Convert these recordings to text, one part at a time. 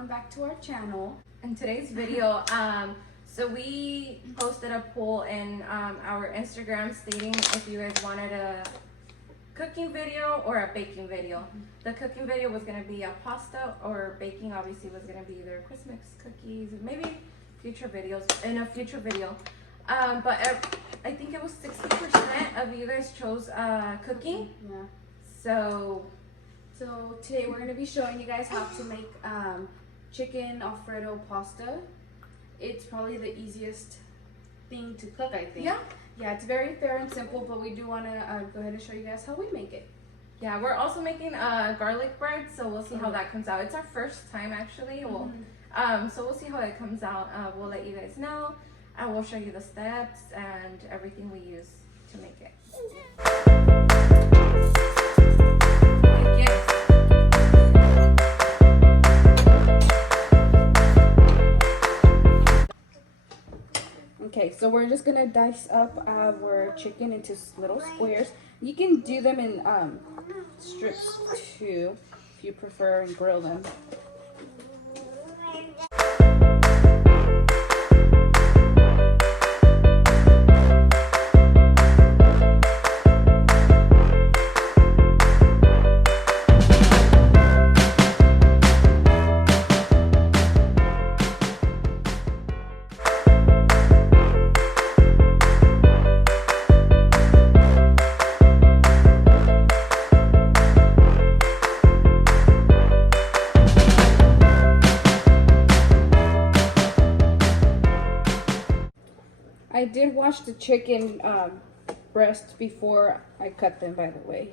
welcome back to our channel. In today's video, so we posted a poll in our Instagram stating if you guys wanted a cooking video or a baking video. The cooking video was going to be a pasta, or baking obviously was going to be either Christmas cookies, maybe future videos in a future video. But I think it was 60% of you guys chose cooking. Yeah. So today we're going to be showing you guys how to make chicken Alfredo pasta. It's probably the easiest thing to cook, I think. Yeah, it's very fair and simple, but we do want to go ahead and show you guys how we make it. Yeah, we're also making garlic bread, so we'll see how that comes out. It's our first time actually. So we'll see how it comes out. We'll let you guys know, and we'll show you the steps and everything we use to make it. Okay, so we're just gonna dice up our chicken into little squares. You can do them in strips too, if you prefer, and grill them. I did wash the chicken breast before I cut them, by the way.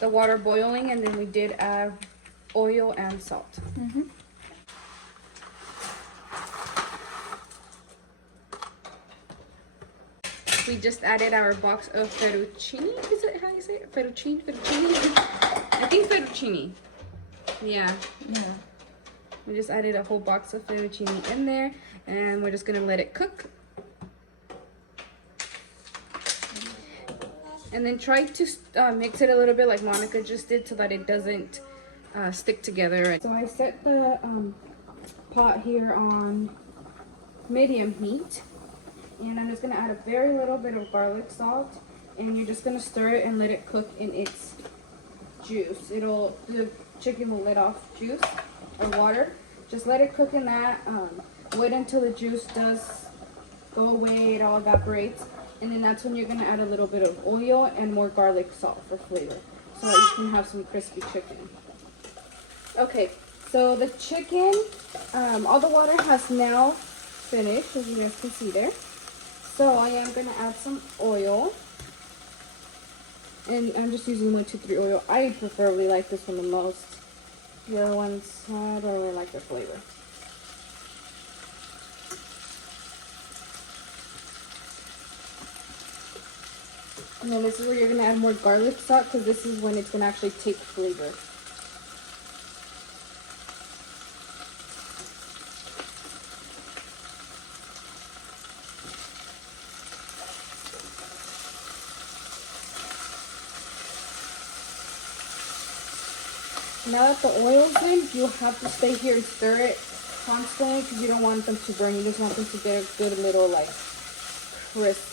The water boiling, and then we did add oil and salt. We just added our box of fettuccine. Is it how you say it? Fettuccine? I think fettuccine. Yeah. We just added a whole box of fettuccine in there, and we're just gonna let it cook. And then try to mix it a little bit like Monica just did, so that it doesn't stick together. So I set the pot here on medium heat, and I'm just going to add a very little bit of garlic salt, and you're just going to stir it and let it cook in its juice. The chicken will let off juice or water. Just let it cook in that. Wait until the juice does go away, it all evaporates. And then that's when you're going to add a little bit of oil and more garlic salt for flavor, so that you can have some crispy chicken. Okay, so the chicken, all the water has now finished, as you guys can see there. So I am going to add some oil. And I'm just using 1, 2, 3 oil. I preferably like this one the most. The other ones, I don't really like the flavor. And then this is where you're going to add more garlic salt, because this is when it's going to actually take flavor. Now that the oil's in, you have to stay here and stir it constantly, because you don't want them to burn. You just want them to get a good little like crisp.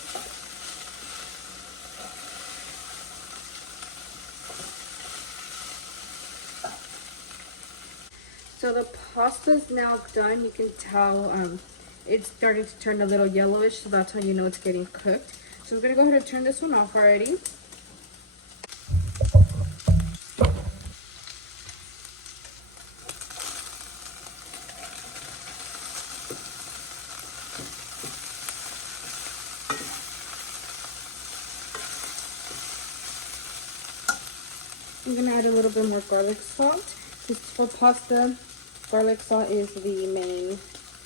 So the pasta's now done. You can tell it's starting to turn a little yellowish, so that's how you know it's getting cooked. So we're gonna go ahead and turn this one off already. I'm gonna add a little bit more garlic salt. Because for pasta, garlic salt is the main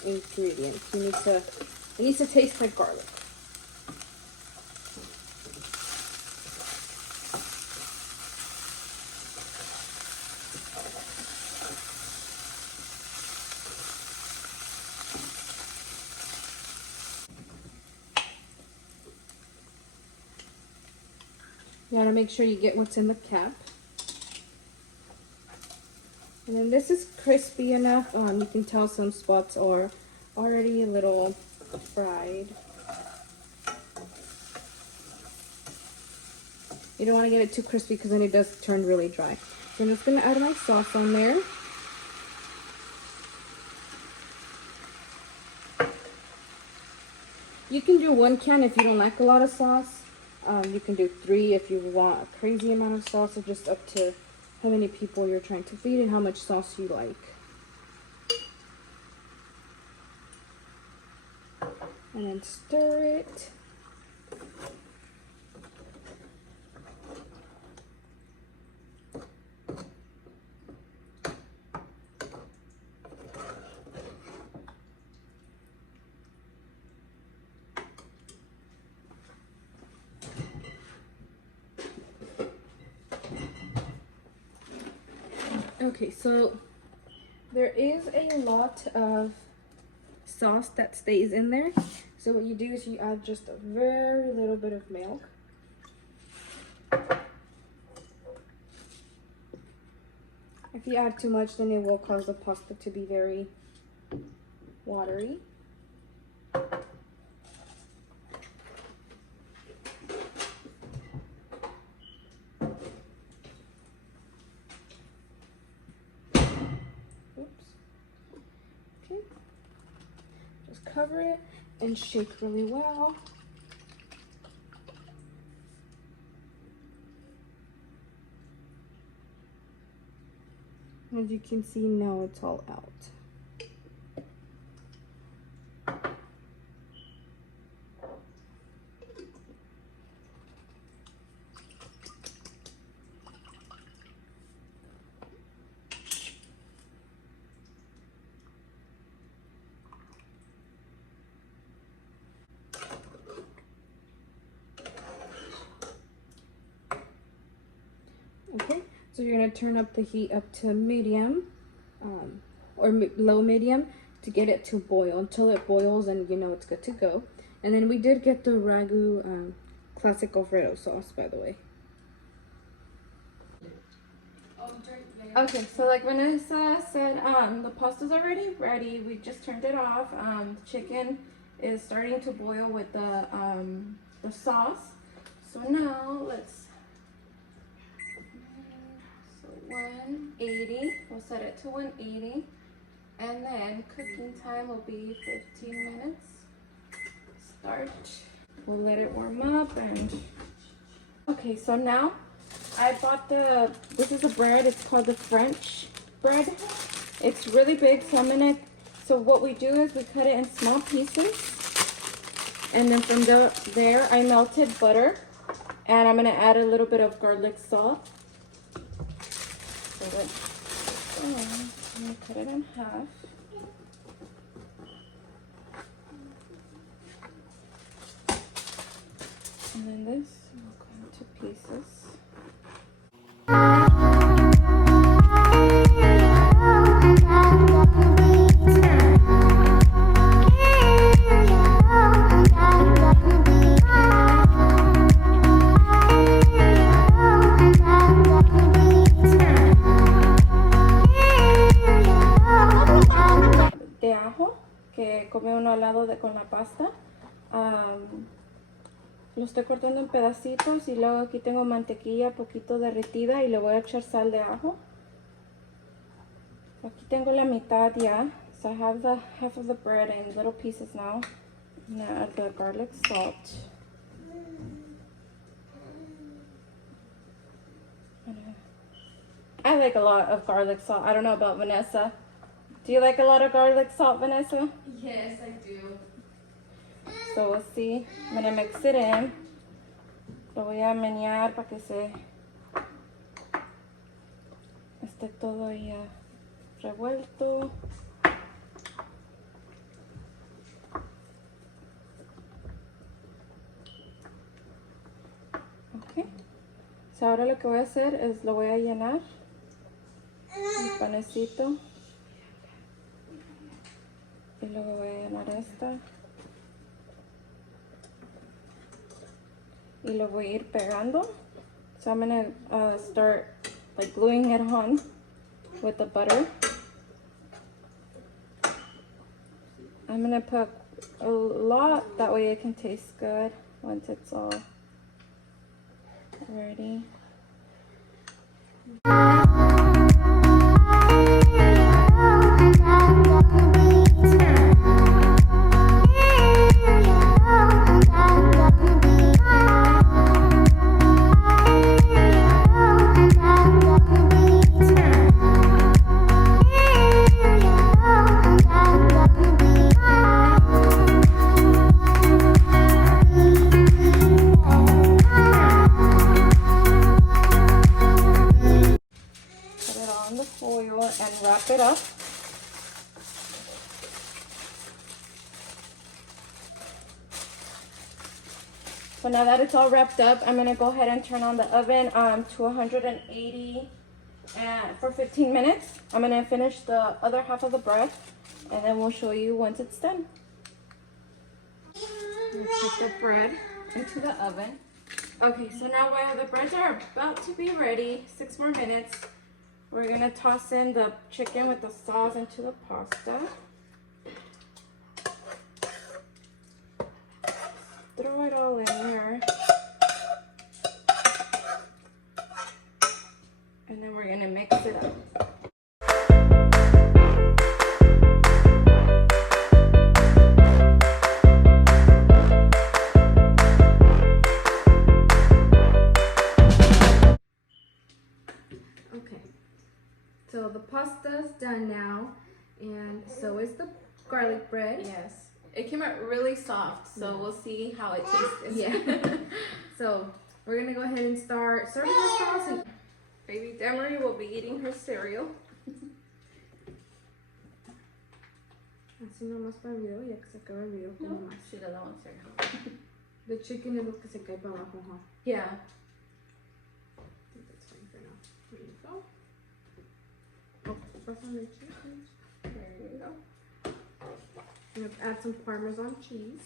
ingredient. It needs to taste like garlic. You gotta make sure you get what's in the cap. And then this is crispy enough. You can tell some spots are already a little fried. You don't want to get it too crispy because then it does turn really dry. So I'm just gonna add my sauce on there. You can do 1 can if you don't like a lot of sauce. You can do 3 if you want a crazy amount of sauce. It's just up to how many people you're trying to feed and how much sauce you like. And then stir it. Okay, so there is a lot of sauce that stays in there. So what you do is you add just a very little bit of milk. If you add too much, then it will cause the pasta to be very watery. Cover it and shake really well. As you can see, now it's all out. Okay, so you're gonna turn up the heat up to medium, or low medium, to get it to boil until it boils and you know it's good to go. And then we did get the ragu classic Alfredo sauce, by the way. Okay, so like Vanessa said, the pasta's already ready. We just turned it off. The chicken is starting to boil with the sauce. So now let's. 180, we'll set it to 180, and then cooking time will be 15 minutes. Start. We'll let it warm up. And okay, so now I bought this is a bread, it's called the French bread. It's really big, so what we do is we cut it in small pieces, and then from there I melted butter, and I'm gonna add a little bit of garlic salt. I'm going to cut it in half. And then this will go into pieces. Con la pasta. Lo estoy cortando en pedacitos y luego aquí tengo mantequilla poquito derretida y le voy a echar sal de ajo. Aquí tengo la mitad ya. So I have the half of the bread in little pieces now. I'm gonna add the garlic salt. I like a lot of garlic salt. I don't know about Vanessa. Do you like a lot of garlic salt, Vanessa? Yes, I do. So we'll see. I'm gonna mix it in. Lo voy a menear para que se esté todo ya revuelto. Ok. So ahora lo que voy a hacer es lo voy a llenar el panecito. Y luego voy a llenar esta. Y lo voy a ir pegando. So I'm gonna start like gluing it on with the butter. I'm gonna put a lot, that way it can taste good once it's all ready. And wrap it up. So now that it's all wrapped up, I'm gonna go ahead and turn on the oven to 180 and for 15 minutes. I'm gonna finish the other half of the bread and then we'll show you once it's done. Let's put the bread into the oven. Okay, so now while the breads are about to be ready, 6 more minutes, we're gonna toss in the chicken with the sauce into the pasta. Throw it all in there. And then we're gonna mix it up. So the pasta's done now, and so is the garlic bread. Yes, it came out really soft, so we'll see how it tastes. Yeah. So we're gonna go ahead and start serving the sauce, and baby Demery will be eating her cereal. Así nomás para el video, ya que se acaba el video. No, she doesn't want cereal. The chicken is lo que se cae para abajo, huh? Yeah. I think that's fine for now. There you go. Oh, press on the chicken. There you go. I'm gonna add some Parmesan cheese.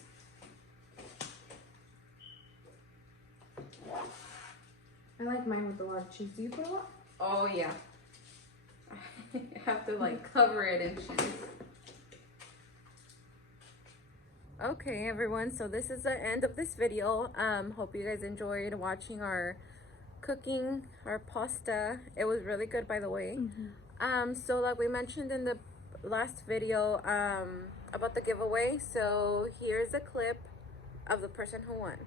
I like mine with a lot of cheese. Do you put a lot? Oh yeah. I have to like cover it in cheese. Okay everyone, so this is the end of this video. Hope you guys enjoyed watching our cooking our pasta. It was really good, by the way. So like we mentioned in the last video about the giveaway, so here's a clip of the person who won.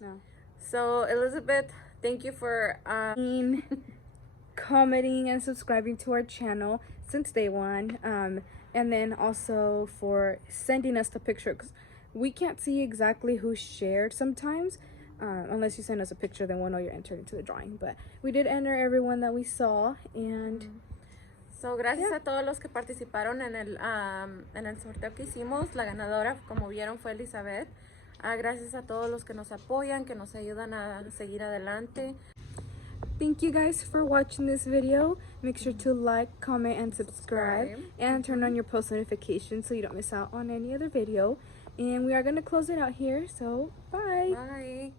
No. So Elizabeth, thank you for commenting and subscribing to our channel since day one, and then also for sending us the picture, because we can't see exactly who shared sometimes, unless you send us a picture, then we'll know you're entered into the drawing. But we did enter everyone that we saw, and so gracias a todos los que participaron en el sorteo que hicimos. La ganadora, como vieron, fue Elizabeth. Gracias a todos los que nos apoyan, que nos ayudan a seguir adelante. Thank you guys for watching this video. Make sure to like, comment, and subscribe. And turn on your post notifications so you don't miss out on any other video. And we are going to close it out here. So, bye. Bye.